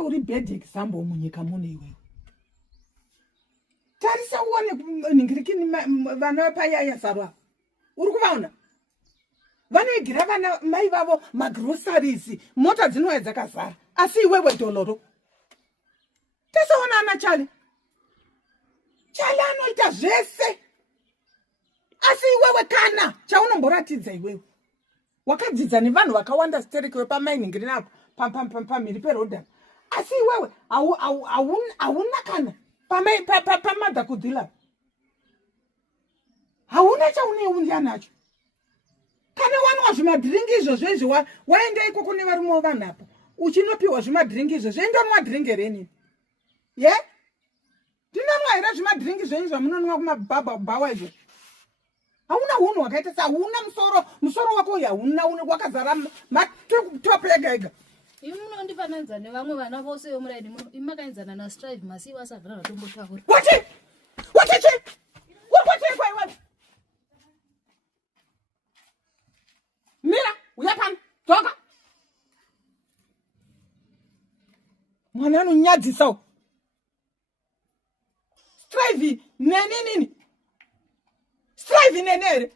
iwe uri bad example munyika muno iwewe. Tarisa uone ningirikini vana payaya sarwa. Uri kuvaona? Vanoigira vana mai vavo magroceries, mota dzinouya dzakazara. Asi iwewe doloro. Tasaona ana Chale. Chale anoita zvese. Asi iwewe kana chaunomboratidza iwewe. Wakadzidza nevanhu vakawanda stereke pamainingirini apo pamhiri perodha. Asi iwewe hauna kana pamadha kudhila. Hauna chaunoundia nacho. Kana wanwa zvimadhiringi izvozvo izvi waenda ikoko nevarume vanhu apo. Uchinopiwa zvimadhiringi izvozvo ndonwa dhiringi reni. Ye? Ndinonwa here zvimadhiringi zvenyu zvamunonwa kumabhawa izvo. Hauna hunhu wakaita sa hauna musoro wako hauna wakazara matop ega ega. Munondifananidza nevamwe vana vose vemuraini muno. Imakaenzana naStrive masi wasagara vatombotaura. Wati? Wait. Mira, uyapana. Toka. Mwana anonyadzisa. Strive nini? Strive nenere.